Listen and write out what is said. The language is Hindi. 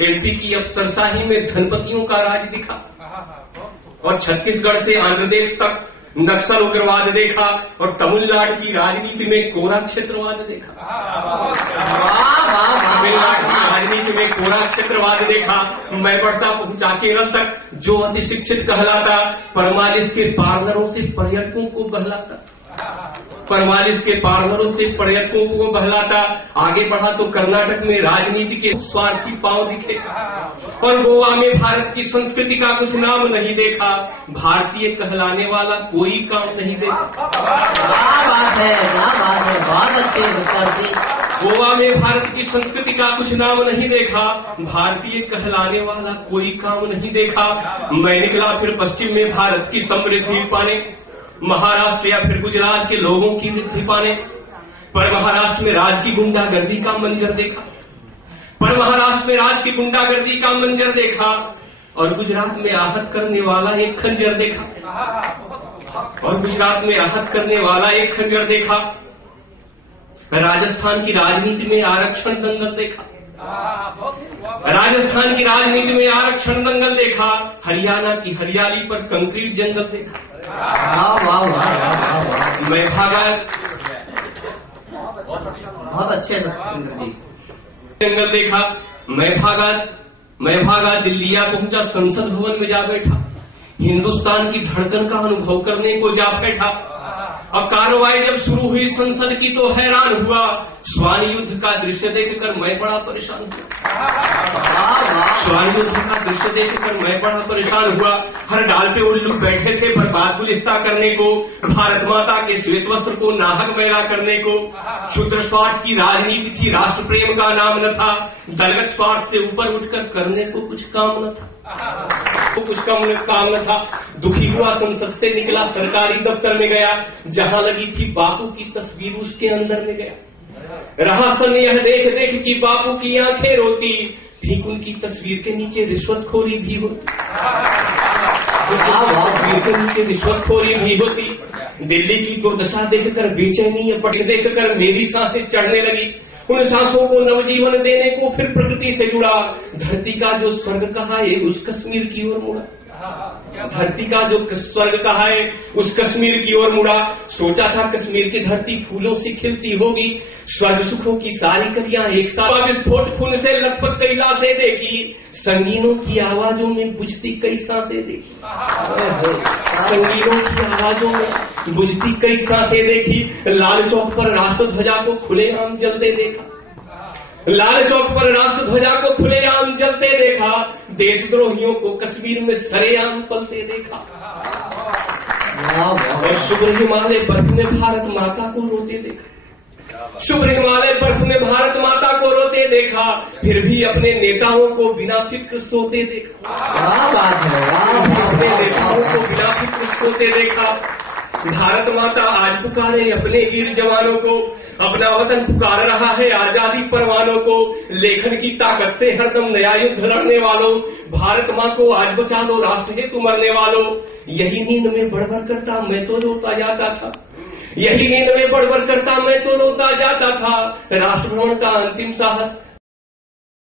एमपी की अफसरशाही में धनपतियों का राज दिखा और छत्तीसगढ़ से आंध्रदेश तक नक्सल उग्रवाद देखा और तमिलनाडु की राजनीति में कोरा क्षेत्रवाद देखा। तमिलनाडु की राजनीति में कोरा क्षेत्रवाद देखा। मैं बढ़ता पहुंचा केरल तक, जो अति शिक्षित कहलाता, परमालिस के पार्लरों से पर्यटकों को बहलाता, परमालिस के पार्लरों से पर्यटकों को बहलाता। आगे बढ़ा तो कर्नाटक में राजनीति के स्वार्थी पांव दिखे और गोवा में भारत की संस्कृति का कुछ नाम नहीं देखा। भारतीय कहलाने वाला कोई काम नहीं देखा। क्या बात है, बहुत अच्छे उत्तर दी। गोवा में भारत की संस्कृति का कुछ नाम नहीं देखा। भारतीय कहलाने वाला कोई काम नहीं देखा। मैं निकला फिर पश्चिम में भारत की समृद्धि पाने, महाराष्ट्र या फिर गुजरात के लोगों की वृद्धि पाने। पर महाराष्ट्र में राज की गुंडागर्दी का मंजर देखा, पर महाराष्ट्र में राज की गुंडागर्दी का मंजर देखा और गुजरात में आहत करने वाला एक खंजर देखा, और गुजरात में आहत करने वाला एक खंजर देखा। राजस्थान की राजनीति में आरक्षण दंगल देखा, राजस्थान की राजनीति में आरक्षण दंगल देखा। हरियाणा की हरियाली पर कंक्रीट जंगल देखा। मैं भागा, बहुत अच्छे जंगल देखा। मैं भागा दिल्लिया पहुंचा, संसद भवन में जा बैठा, हिंदुस्तान की धड़कन का अनुभव करने को जा बैठा। अब कार्रवाई जब शुरू हुई संसद की तो हैरान हुआ, स्वान युद्ध का दृश्य देखकर मैं बड़ा परेशान हुआ। स्वान युद्ध का दृश्य देखकर मैं बड़ा परेशान हुआ। हर डाल पे उल्लू बैठे थे बर्बाद गुलिस्ता करने को, भारत माता के श्वेत वस्त्र को नाहक मैला करने को। क्षुद्र स्वार्थ की राजनीति थी, राष्ट्र प्रेम का नाम न था। दलगत स्वार्थ से ऊपर उठकर करने को कुछ काम न था, काम न था। दुखी हुआ संसद से निकला, सरकारी दफ्तर में गया, जहां लगी थी बापू की तस्वीर उसके अंदर में गया। रहा सन यह देख देख कि बापू की आंखें रोती, ठीक उनकी तस्वीर के नीचे रिश्वतखोरी भी होती, तस्वीर के नीचे रिश्वतखोरी भी होती। दिल्ली की दुर्दशा देखकर बेचैनी देखकर मेरी सांसें चढ़ने लगी। उन सांसों को नवजीवन देने को फिर प्रकृति से जुड़ा। धरती का जो स्वर्ग कहा है उस कश्मीर की ओर मुड़ा, धरती का जो स्वर्ग कहा है उस कश्मीर की ओर मुड़ा। सोचा था कश्मीर की धरती फूलों से खिलती होगी, स्वर्ग सुखों की सारी कलियां एक साथ। विस्फोट खून से लथपथ कई लाशें देखी, संगीनों की आवाजों में बुझती कई सांसें देखी, संगीनों की आवाजों में बुझती कई सांसें देखी। लाल चौक पर राष्ट्र ध्वजा को खुलेआम जलते देखा, लाल चौक पर राष्ट्र ध्वजा को खुलेआम जलते देखा। देशद्रोहियों को कश्मीर में सरेआम पलते देखा और शुभ्र हिमालय बर्फ में भारत माता को रोते देखा, शुभ्र हिमालय बर्फ में भारत माता को रोते देखा। फिर भी अपने नेताओं को बिना फिक्र सोते देखा, अपने नेताओं को बिना फिक्र सोते देखा। भारत माता आज पुकारे अपने वीर जवानों को, अपना वतन पुकार रहा है आजादी परवानों को। लेखन की ताकत से हरदम नया युद्ध लड़ने वालों, भारत माँ को आज बचा लो राष्ट्र हेतु मरने वालों। यही नींद में बड़बड़ करता मैं तो रोता जाता था, यही नींद में बड़बड़ करता मैं तो रोता जाता था। राष्ट्र भ्रमण का अंतिम साहस